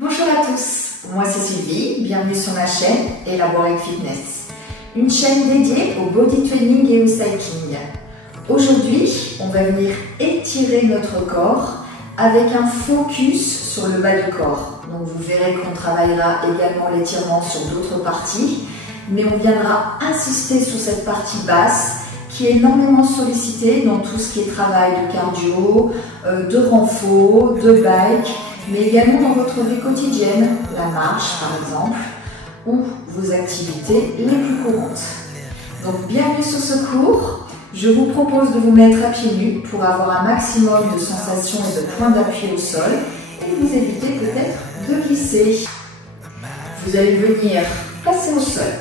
Bonjour à tous, moi c'est Sylvie, bienvenue sur ma chaîne Elaborate Fitness, une chaîne dédiée au body training et au cycling. Aujourd'hui, on va venir étirer notre corps avec un focus sur le bas du corps. Donc vous verrez qu'on travaillera également l'étirement sur d'autres parties, mais on viendra insister sur cette partie basse qui est énormément sollicitée dans tout ce qui est travail de cardio, de renfort, de bike, mais également dans votre vie quotidienne, la marche par exemple, ou vos activités les plus courantes. Donc bienvenue sur ce cours. Je vous propose de vous mettre à pieds nus pour avoir un maximum de sensations et de points d'appui au sol et vous éviter peut-être de glisser. Vous allez venir passer au sol.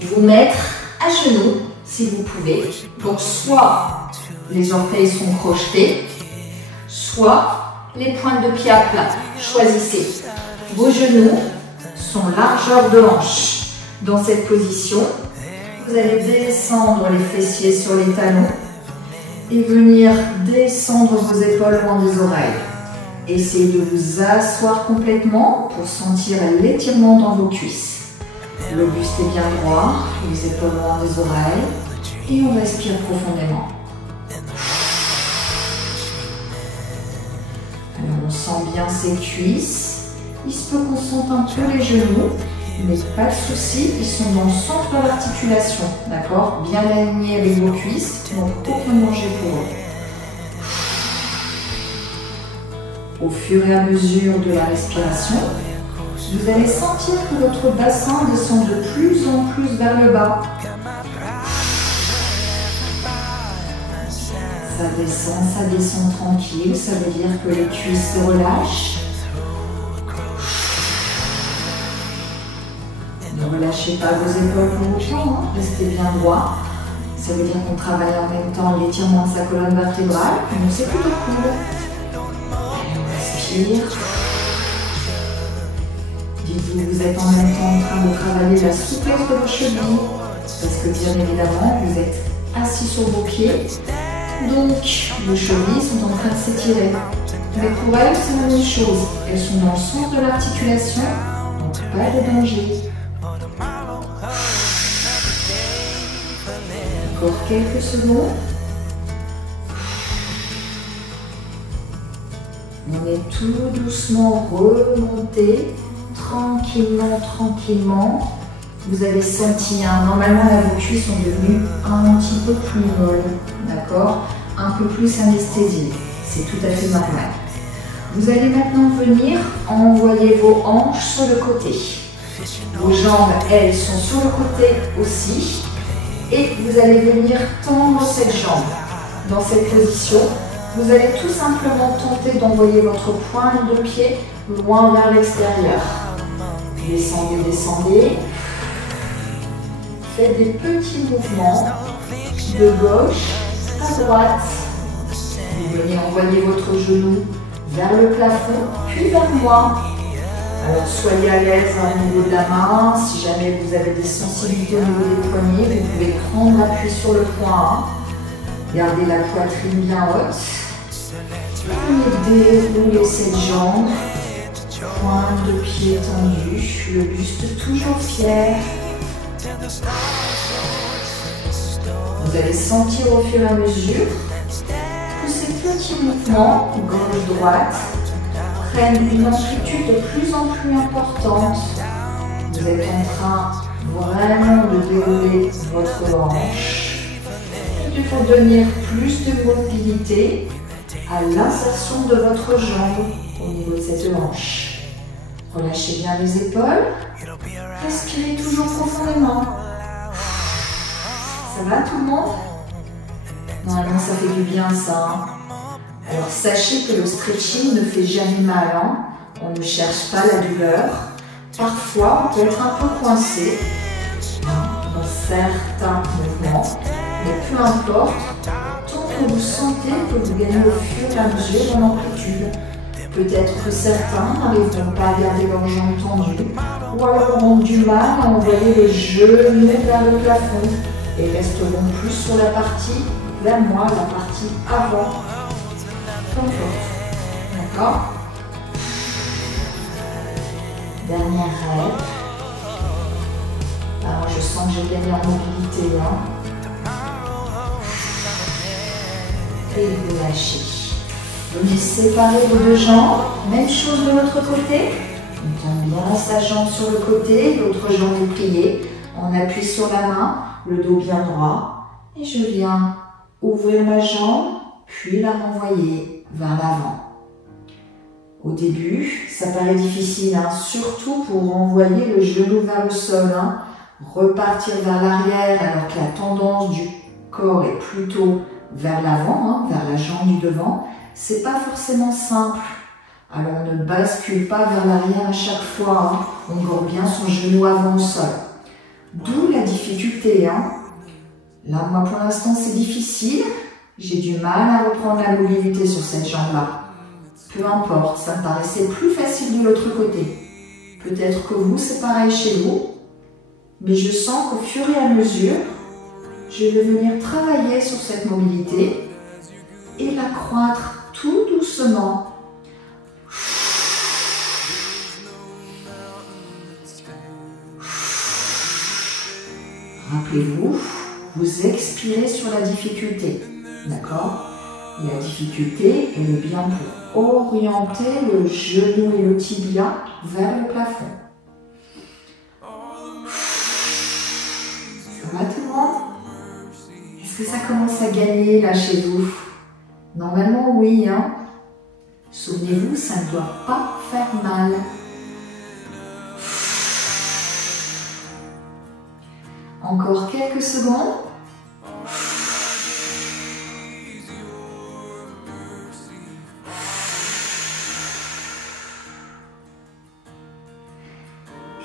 Vous mettre à genoux si vous pouvez. Donc soit les orteils sont crochetés, soit les pointes de pied à plat. Choisissez. Vos genoux sont largeur de hanche. Dans cette position, vous allez descendre les fessiers sur les talons et venir descendre vos épaules loin des oreilles. Essayez de vous asseoir complètement pour sentir l'étirement dans vos cuisses. Le buste est bien droit, les épaules loin des oreilles et on respire profondément. Alors on sent bien ses cuisses. Il se peut qu'on sente un peu les genoux, mais pas de souci, ils sont dans le centre de l'articulation, d'accord? Bien alignés avec vos cuisses, donc aucun danger pour eux. Au fur et à mesure de la respiration, vous allez sentir que votre bassin descend de plus en plus vers le bas. Ça descend tranquille, ça veut dire que les cuisses se relâchent. Ne relâchez pas vos épaules pour autant, hein. Restez bien droit. Ça veut dire qu'on travaille en même temps l'étirement de sa colonne vertébrale, donc c'est plutôt cool. Allez, on respire. Dites-vous que vous êtes en même temps en train de travailler la souplesse de vos chevilles, parce que bien évidemment, vous êtes assis sur vos pieds, donc vos chevilles sont en train de s'étirer. Mais pour elles, c'est la même chose. Elles sont dans le sens de l'articulation, donc pas de danger. Encore quelques secondes. On est tout doucement remonté. Tranquillement. Vous avez senti, hein, normalement là, vos cuisses sont devenues un petit peu plus molles, d'accord? Un peu plus anesthésiées. C'est tout à fait normal. Vous allez maintenant venir envoyer vos hanches sur le côté. Vos jambes, elles, sont sur le côté aussi. Et vous allez venir tendre cette jambe. Dans cette position, vous allez tout simplement tenter d'envoyer votre pointe de pied loin vers l'extérieur. Descendez. Faites des petits mouvements de gauche à droite. Vous venez envoyer votre genou vers le plafond, puis vers moi. Alors soyez à l'aise au niveau de la main. Si jamais vous avez des sensibilités au niveau des poignets, vous pouvez prendre appui sur le point 1. Gardez la poitrine bien haute. Venez dérouler cette jambe. Pointe de pied tendue, le buste toujours fier. Vous allez sentir au fur et à mesure que ces petits mouvements gauche-droite prennent une amplitude de plus en plus importante. Vous êtes en train vraiment de dérouler votre hanche. Il faut donner plus de mobilité à l'insertion de votre jambe au niveau de cette hanche. Relâchez bien les épaules. Respirez toujours profondément. Ça va tout le monde? Normalement, ça fait du bien ça. Alors sachez que le stretching ne fait jamais mal. Hein. On ne cherche pas la douleur. Parfois, on peut être un peu coincé dans certains mouvements. Mais peu importe, tant que vous sentez que vous gagnez au fur et à mesure en amplitude. Peut-être que certains n'arriveront pas à garder leurs jambes tendues ou alors auront du mal à envoyer les genoux vers le plafond et resteront plus sur la partie vers moi, la partie avant. Peu importe. D'accord? dernière rêve. Alors je sens que j'ai gagné en mobilité. Et vous lâchez. Vous séparez vos deux jambes. Même chose de l'autre côté. On tend bien sa jambe sur le côté, l'autre jambe est pliée. On appuie sur la main, le dos bien droit. Et je viens ouvrir ma jambe, puis la renvoyer vers l'avant. Au début, ça paraît difficile, surtout pour renvoyer le genou vers le sol. Repartir vers l'arrière alors que la tendance du corps est plutôt vers l'avant, vers la jambe du devant. C'est pas forcément simple. Alors on ne bascule pas vers l'arrière à chaque fois. On gorde bien son genou avant au sol. D'où la difficulté. Là, moi, pour l'instant, c'est difficile. J'ai du mal à reprendre la mobilité sur cette jambe-là. Peu importe, ça me paraissait plus facile de l'autre côté. Peut-être que vous, c'est pareil chez vous. Mais je sens qu'au fur et à mesure, je vais venir travailler sur cette mobilité et l'accroître tout doucement. Rappelez-vous, vous expirez sur la difficulté, d'accord? La difficulté, elle est bien pour orienter le genou et le tibia vers le plafond. Ça va tout le monde? Est-ce que ça commence à gagner là chez vous? Normalement oui. Souvenez-vous, ça ne doit pas faire mal. Encore quelques secondes.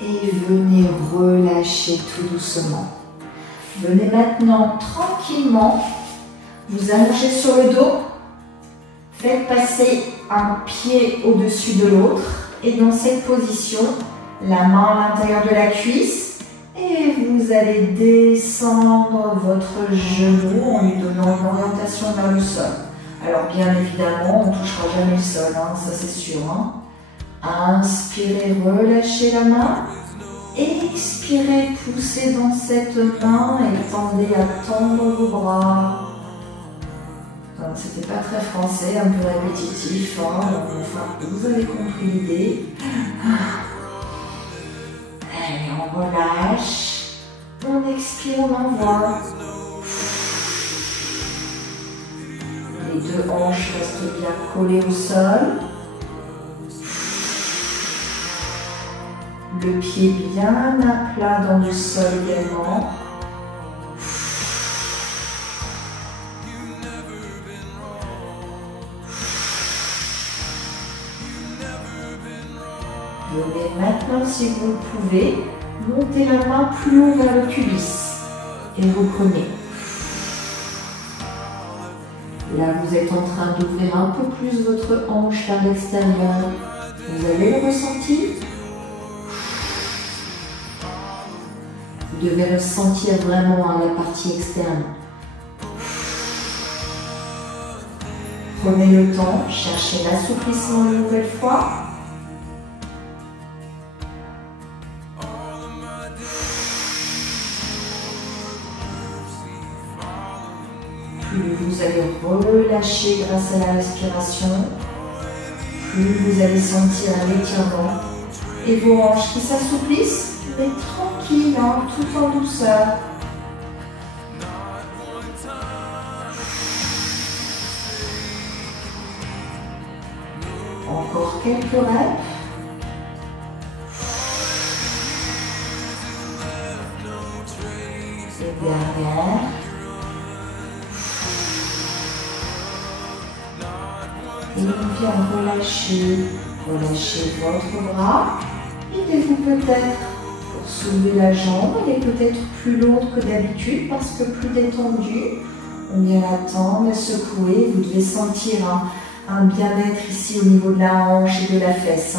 Et venez relâcher tout doucement. Venez maintenant tranquillement vous allonger sur le dos. Faites passer un pied au-dessus de l'autre. Et dans cette position, la main à l'intérieur de la cuisse. Et vous allez descendre votre genou en lui donnant l'orientation vers le sol. Alors bien évidemment, on ne touchera jamais le sol, ça c'est sûr. Inspirez, relâchez la main. Expirez, poussez dans cette main et tendez à tendre vos bras. C'était pas très français, un peu répétitif. Enfin, vous avez compris l'idée. Allez, on relâche. On expire, on envoie. Les deux hanches restent bien collées au sol. Le pied bien à plat dans le sol également. Venez maintenant, si vous le pouvez, monter la main plus haut vers le pubis et reprenez. Là, vous êtes en train d'ouvrir un peu plus votre hanche vers l'extérieur. Vous avez le ressenti? Vous devez le sentir vraiment à la partie externe. Prenez le temps, cherchez l'assouplissement une nouvelle fois. Plus vous allez relâcher grâce à la respiration, plus vous allez sentir un étirement et vos hanches qui s'assouplissent, mais tranquille, tout en douceur. Encore quelques reps. Et derrière. Et on vient relâcher votre bras. Aidez-vous peut-être pour soulever la jambe. Elle est peut-être plus lourde que d'habitude parce que plus détendue. On vient la tendre, la secouer. Vous devez sentir un bien-être ici au niveau de la hanche et de la fesse.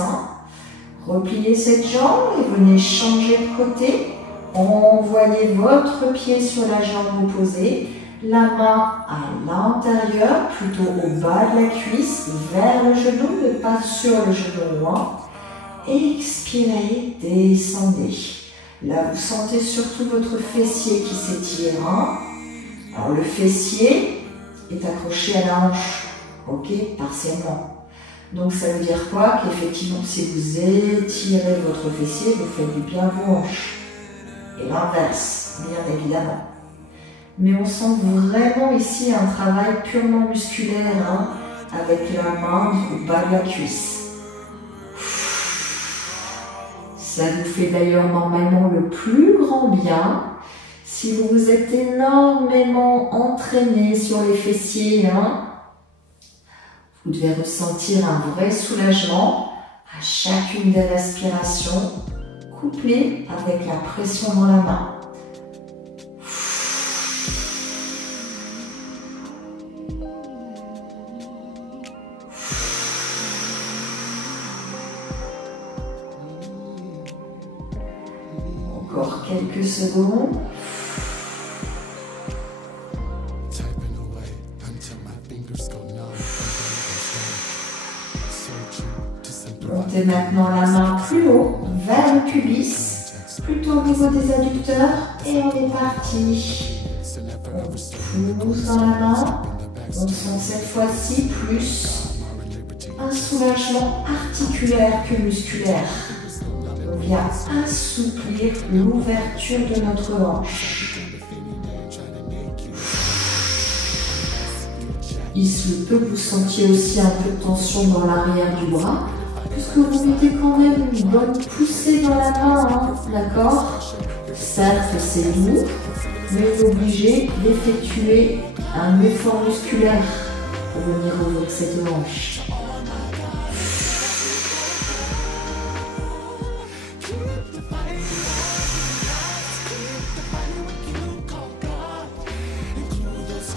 Repliez cette jambe et venez changer de côté. Envoyez votre pied sur la jambe opposée. La main à l'intérieur, plutôt au bas de la cuisse, vers le genou, mais pas sur le genou. Expirez, descendez. Là, vous sentez surtout votre fessier qui s'étire. Alors, le fessier est accroché à la hanche, ok, partiellement. Donc, ça veut dire quoi? Qu'effectivement, si vous étirez votre fessier, vous faites du bien à vos hanches. Et l'inverse, bien évidemment. Mais on sent vraiment ici un travail purement musculaire, avec la main au bas de la cuisse. Ça vous fait d'ailleurs normalement le plus grand bien si vous vous êtes énormément entraîné sur les fessiers. Vous devez ressentir un vrai soulagement à chacune des respirations, couplée avec la pression dans la main. Encore quelques secondes. Montez maintenant la main plus haut, vers le pubis, plutôt au niveau des adducteurs, et on est parti. On pousse dans la main, on sent cette fois-ci plus un soulagement articulaire que musculaire. On vient assouplir l'ouverture de notre hanche. Il se peut que vous sentiez aussi un peu de tension dans l'arrière du bras, puisque vous mettez quand même une bonne poussée dans la main, d'accord? Certes, c'est lourd, mais obligé d'effectuer un effort musculaire pour venir ouvrir cette hanche.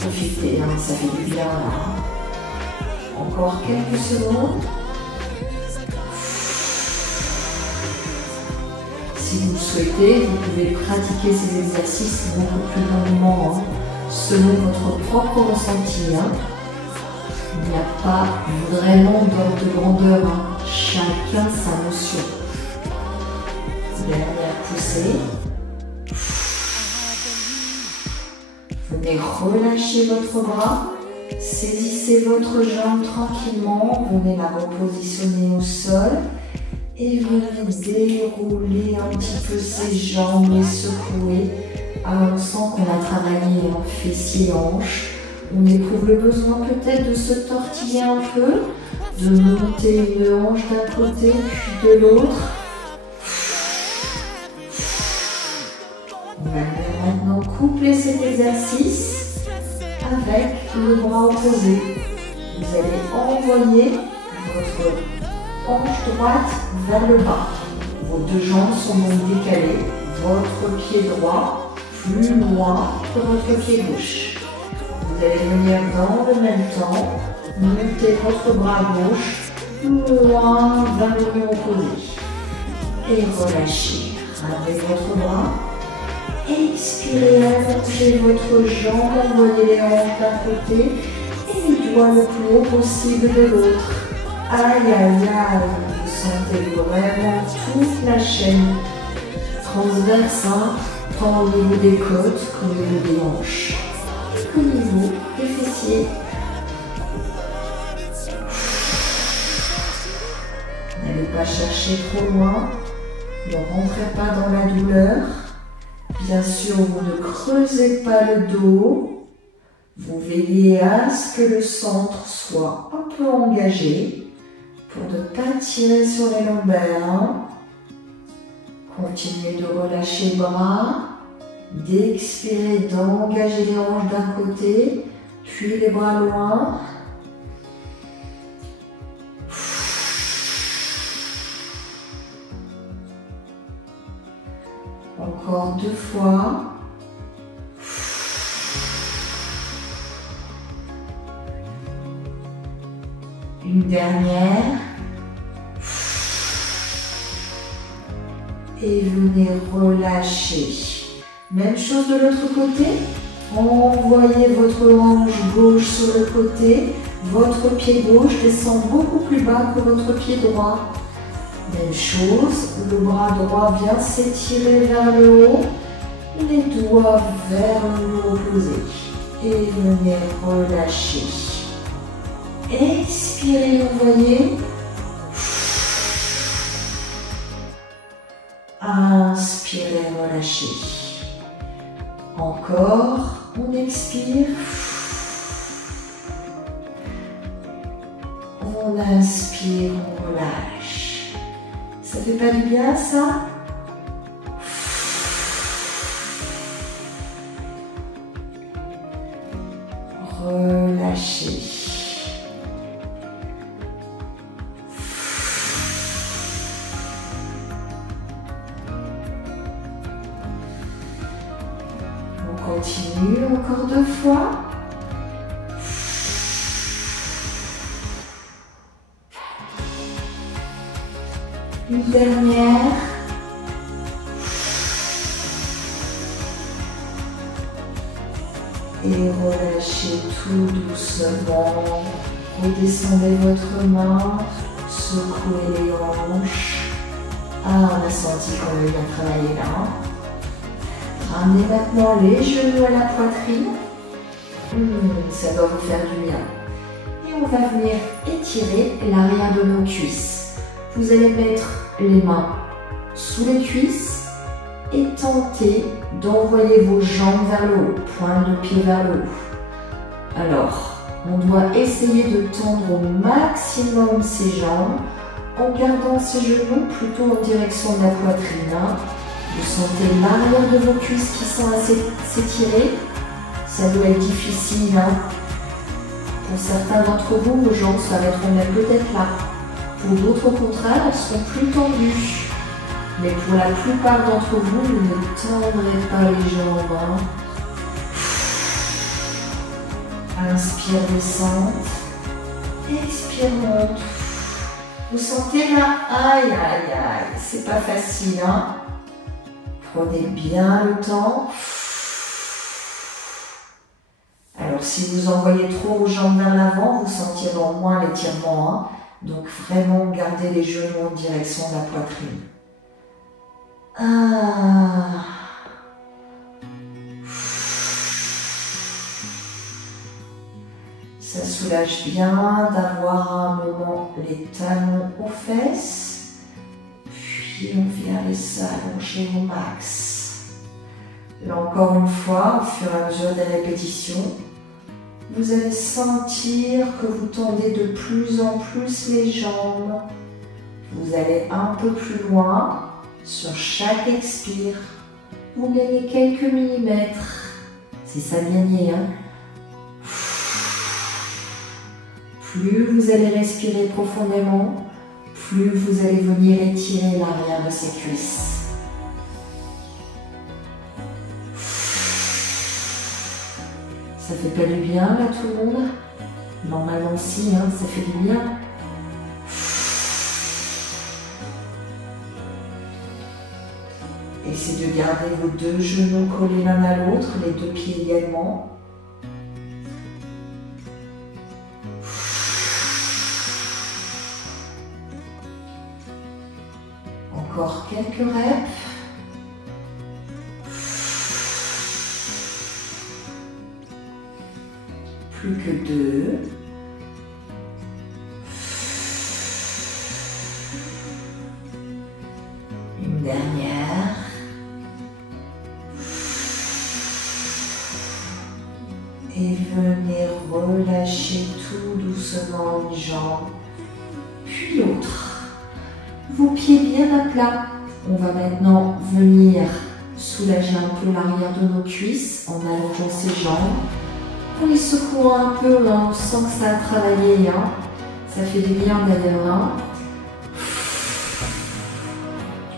Profitez, ça fait du bien là. Encore quelques secondes. Si vous le souhaitez, vous pouvez pratiquer ces exercices beaucoup plus longuement, selon votre propre ressenti. Il n'y a pas vraiment d'ordre de grandeur, chacun sa notion. Dernière poussée. Venez relâcher votre bras, saisissez votre jambe tranquillement, venez la repositionner au sol et venez dérouler un petit peu ces jambes, les secouer. Alors on sent qu'on a travaillé en fessier et hanche. On éprouve le besoin peut-être de se tortiller un peu, de monter une hanche d'un côté puis de l'autre. On va maintenant coupler cet exercice avec le bras opposé. Vous allez envoyer votre hanche droite vers le bas. Vos deux jambes sont donc décalées. Votre pied droit plus loin que votre pied gauche. Vous allez venir dans le même temps monter votre bras gauche plus loin vers le mur opposé. Et relâchez avec votre bras. Expirez, allongez votre jambe, envoyez les hanches d'un côté et les doigts le plus haut possible de l'autre. Aïe, aïe, aïe, vous sentez vraiment toute la chaîne transverse, tant au niveau des côtes qu'au niveau des hanches, qu'au niveau des fessiers. N'allez pas chercher trop loin, ne rentrez pas dans la douleur. Bien sûr, vous ne creusez pas le dos, vous veillez à ce que le centre soit un peu engagé pour ne pas tirer sur les lombaires. Continuez de relâcher le bras, d'expirer, d'engager les hanches d'un côté, puis les bras loin. Encore 2 fois. Une dernière. Et venez relâcher. Même chose de l'autre côté. Envoyez votre hanche gauche sur le côté. Votre pied gauche descend beaucoup plus bas que votre pied droit. Même chose, le bras droit vient s'étirer vers le haut, les doigts vers le opposé. Et venez relâcher. Expirez, envoyez. Inspirez, relâchez. Encore, on expire. On inspire, on relâche. Ça fait pas du bien ça? Relâchez. On continue encore 2 fois. Une dernière. Et relâchez tout doucement. Redescendez votre main. Secouez les hanches. Ah, on a senti qu'on a bien travaillé là. Ramenez maintenant les genoux à la poitrine. Ça doit vous faire du bien. Et on va venir étirer l'arrière de nos cuisses. Vous allez mettre les mains sous les cuisses et tenter d'envoyer vos jambes vers le haut, pointe de pied vers le haut. Alors, on doit essayer de tendre au maximum ses jambes en gardant ses genoux plutôt en direction de la poitrine. Vous sentez l'arrière de vos cuisses qui sont assez s'étirer. Ça doit être difficile. Pour certains d'entre vous, vos jambes s'arrêteront même peut-être là. Pour d'autres, au contraire, elles seront plus tendues. Mais pour la plupart d'entre vous, vous ne tendrez pas les jambes. Inspire, descente. Expire, monte. Vous sentez là? Aïe, aïe, aïe. C'est pas facile, hein? Prenez bien le temps. Alors, si vous envoyez trop vos jambes vers l'avant, vous sentirez au moins l'étirement. Hein? Donc, vraiment, gardez les genoux en direction de la poitrine. Ça soulage bien d'avoir un moment les talons aux fesses. Puis, on vient laisser allonger au max. Là, encore une fois, au fur et à mesure des répétitions, vous allez sentir que vous tendez de plus en plus les jambes. Vous allez un peu plus loin. Sur chaque expire, vous gagnez quelques millimètres. C'est ça de gagner, hein? Plus vous allez respirer profondément, plus vous allez venir étirer l'arrière de ces cuisses. Ça fait pas du bien là tout le monde? Normalement si, hein, ça fait du bien. Essayez de garder vos 2 genoux collés l'un à l'autre, les 2 pieds également. Encore quelques reps. Plus que 2. Une dernière. Et venez relâcher tout doucement une jambe, puis l'autre. Vos pieds bien à plat. On va maintenant venir soulager un peu l'arrière de nos cuisses en allongeant ses jambes. En les secouant un peu, hein, on sent que ça a travaillé. Hein. Ça fait du bien d'ailleurs. Hein.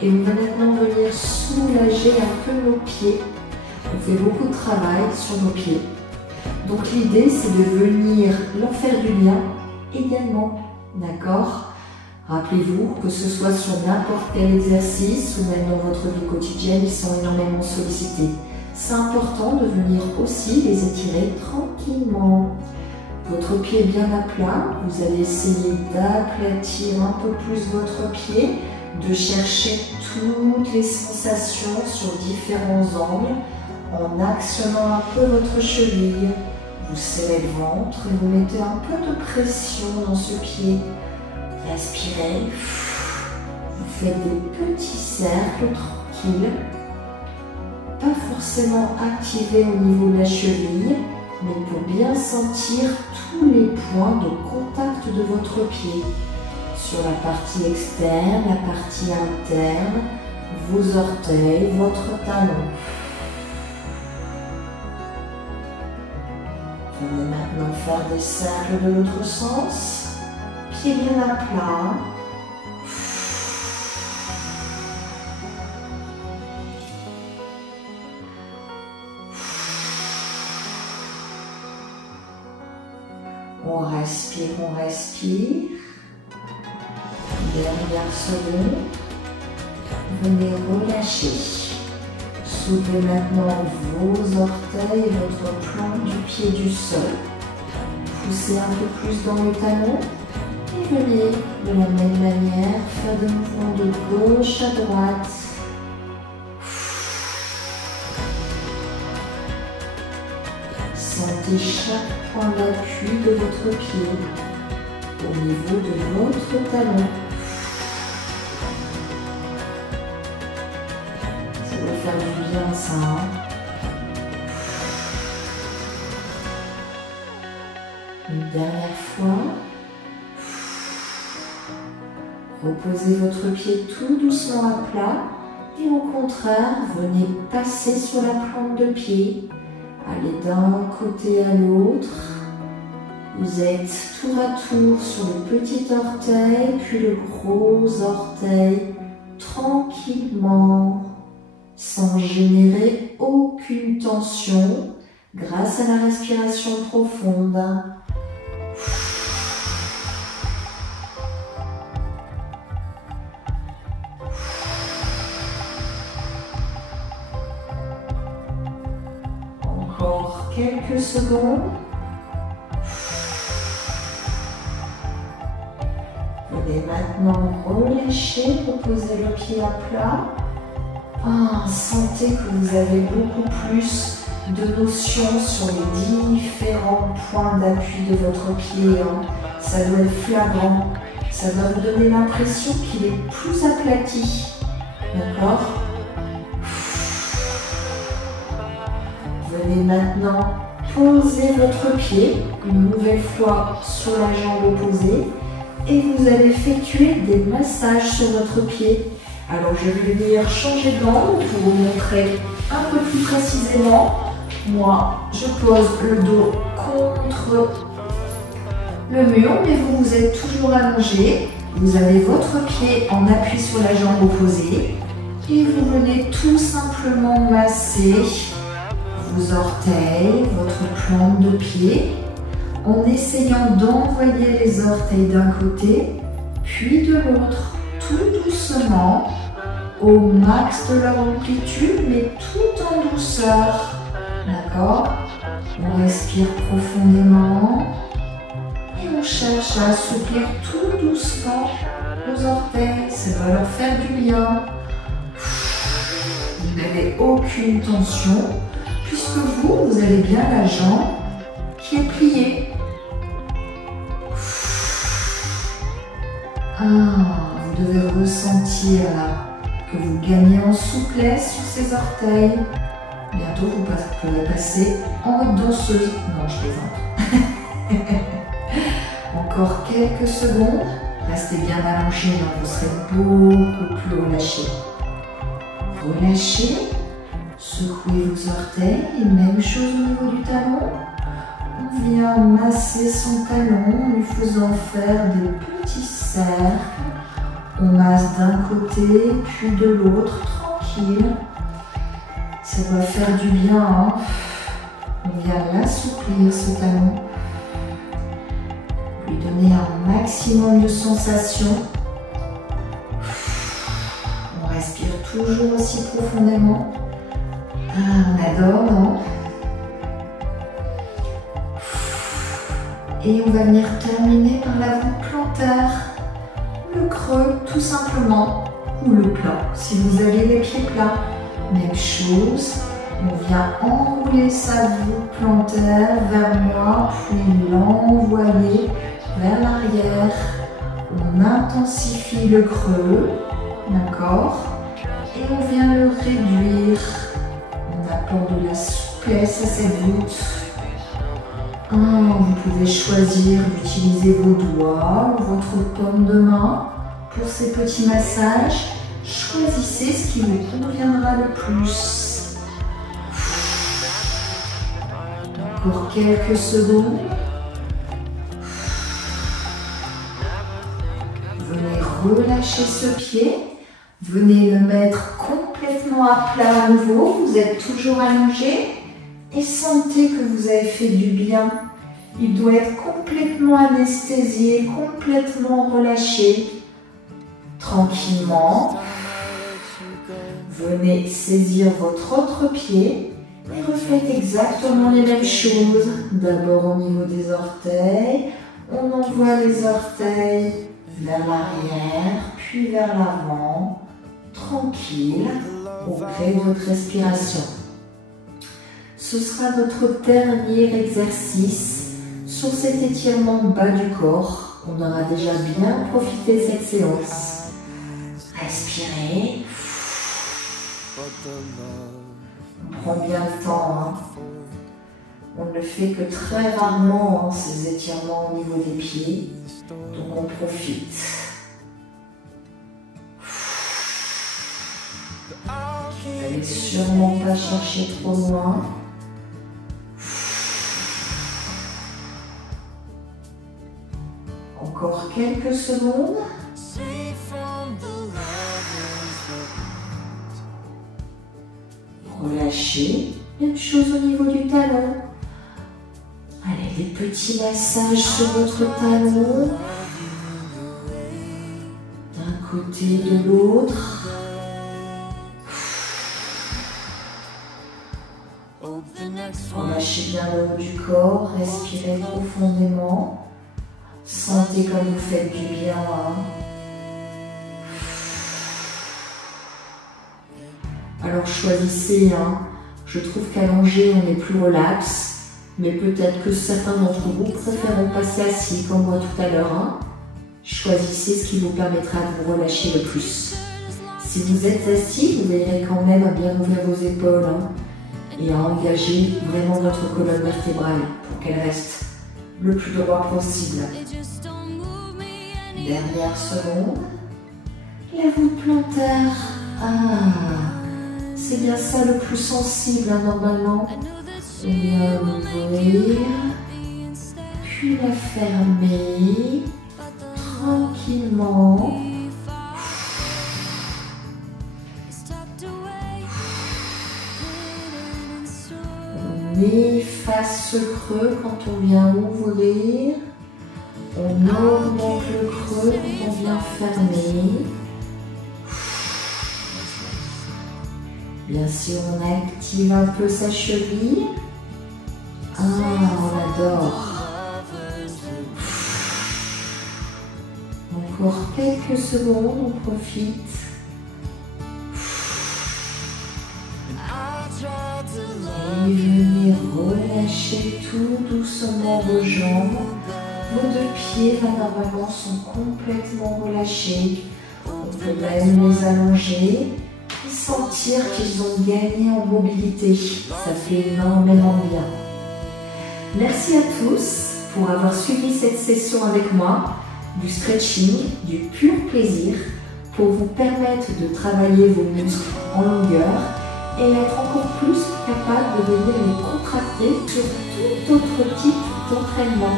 Et on va maintenant venir soulager un peu nos pieds. On fait beaucoup de travail sur nos pieds. Donc l'idée, c'est de venir leur faire du bien également. D'accord ? Rappelez-vous que ce soit sur n'importe quel exercice ou même dans votre vie quotidienne, ils sont énormément sollicités. C'est important de venir aussi les étirer tranquillement. Votre pied est bien à plat. Vous allez essayer d'aplatir un peu plus votre pied, de chercher toutes les sensations sur différents angles en actionnant un peu votre cheville. Vous serrez le ventre et vous mettez un peu de pression dans ce pied. Respirez. Vous faites des petits cercles tranquilles. Pas forcément activés au niveau de la cheville, mais pour bien sentir tous les points de contact de votre pied. Sur la partie externe, la partie interne, vos orteils, votre talon. Venez maintenant faire des cercles de l'autre sens. Pieds bien à plat. On respire, on respire. Dernière seconde. Venez relâcher. Soulevez maintenant vos orteils et votre plante du pied du sol. Poussez un peu plus dans le talon. Et venez de la même manière faire des mouvements de gauche à droite. Sentez chaque point d'appui de votre pied au niveau de votre talon. Ça va faire du bien ça. Une dernière fois. Reposez votre pied tout doucement à plat et au contraire, venez passer sur la plante de pied. Allez d'un côté à l'autre. Vous êtes tour à tour sur le petit orteil, puis le gros orteil, tranquillement, sans générer aucune tension, grâce à la respiration profonde. Encore quelques secondes. Venez maintenant relâcher, reposer le pied à plat. Sentez que vous avez beaucoup plus de notions sur les différents points d'appui de votre pied. Ça doit être flagrant. Ça doit vous donner l'impression qu'il est plus aplati. D'accord ? Venez maintenant poser votre pied une nouvelle fois sur la jambe opposée et vous allez effectuer des massages sur votre pied. Alors je vais venir changer d'angle pour vous montrer un peu plus précisément. Moi, je pose le dos contre le mur, mais vous êtes toujours allongé. Vous avez votre pied en appui sur la jambe opposée et vous venez tout simplement masser vos orteils, votre plante de pied, en essayant d'envoyer les orteils d'un côté, puis de l'autre, tout doucement, au max de leur amplitude, mais tout en douceur. D'accord? On respire profondément et on cherche à assouplir tout doucement nos orteils. Ça va leur faire du bien. Vous n'avez aucune tension, puisque vous avez bien la jambe qui est pliée. Vous devez ressentir là que vous gagnez en souplesse sur ces orteils. Bientôt, vous pourrez passer en mode danseuse. Non, je plaisante. Encore quelques secondes. Restez bien allongé, vous serez beaucoup plus relâché. Relâchez. Secouez vos orteils et même chose au niveau du talon. On vient masser son talon en lui faisant faire des petits cercles. On masse d'un côté puis de l'autre, tranquille. Ça va faire du bien. On vient l'assouplir ce talon. Lui donner un maximum de sensations. On respire toujours aussi profondément. On adore, non? Et on va venir terminer par la voûte plantaire. Le creux, tout simplement, ou le plat, si vous avez les pieds plats. Même chose, on vient enrouler sa voûte plantaire vers moi, puis l'envoyer vers l'arrière. On intensifie le creux, d'accord? Et on vient le réduire. On apporte de la souplesse à cette voûte. Vous pouvez choisir d'utiliser vos doigts ou votre paume de main pour ces petits massages. Choisissez ce qui vous conviendra le plus. Encore quelques secondes. Venez relâcher ce pied. Venez le mettre complètement à plat à nouveau. Vous êtes toujours allongé. Et sentez que vous avez fait du bien. Il doit être complètement anesthésié, complètement relâché. Tranquillement, venez saisir votre autre pied et refaites exactement les mêmes choses. D'abord au niveau des orteils, on envoie les orteils vers l'arrière, puis vers l'avant, tranquille, au gré de votre respiration. Ce sera notre dernier exercice sur cet étirement bas du corps. On aura déjà bien profité de cette séance. Respirez. On prend bien le temps. On ne fait que très rarement ces étirements au niveau des pieds. Donc on profite. Vous n'allez sûrement pas chercher trop loin. Encore quelques secondes. Relâchez. Même chose au niveau du talon. Allez, des petits massages sur votre talon. D'un côté et de l'autre. Relâchez bien le haut du corps. Respirez profondément. Sentez comme vous faites du bien. Alors choisissez. Je trouve qu'allongé on est plus relax. Mais peut-être que certains d'entre vous préféreront passer assis comme moi tout à l'heure. Choisissez ce qui vous permettra de vous relâcher le plus. Si vous êtes assis, vous veillerez quand même à bien ouvrir vos épaules et à engager vraiment votre colonne vertébrale pour qu'elle reste le plus droit possible. Dernière seconde. La voûte plantaire. C'est bien ça le plus sensible normalement. On vient l'ouvrir, puis la fermer tranquillement. On efface ce creux quand on vient ouvrir. On augmente le creux quand on vient fermer. Bien sûr, on active un peu sa cheville. On adore. Encore quelques secondes, on profite. Et venez relâcher tout doucement vos jambes. Vos deux pieds, là, normalement, sont complètement relâchés. On peut même les allonger et sentir qu'ils ont gagné en mobilité. Ça fait énormément bien. Merci à tous pour avoir suivi cette session avec moi, du stretching, du pur plaisir, pour vous permettre de travailler vos muscles en longueur et être encore plus capable de venir les contracter sur tout autre type d'entraînement.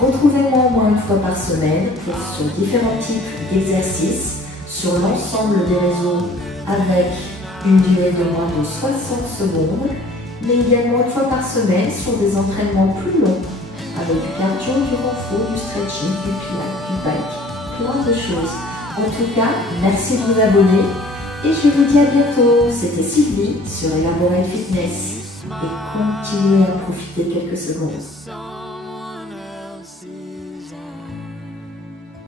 Retrouvez-moi au moins une fois par semaine sur différents types d'exercices sur l'ensemble des réseaux avec une durée de moins de 60 secondes, mais également une fois par semaine sur des entraînements plus longs avec du cardio, du renfort, du stretching, du pilates, du bike, plein de choses. En tout cas, merci de vous abonner et je vous dis à bientôt. C'était Sylvie sur Elaborate Fitness et continuez à profiter quelques secondes.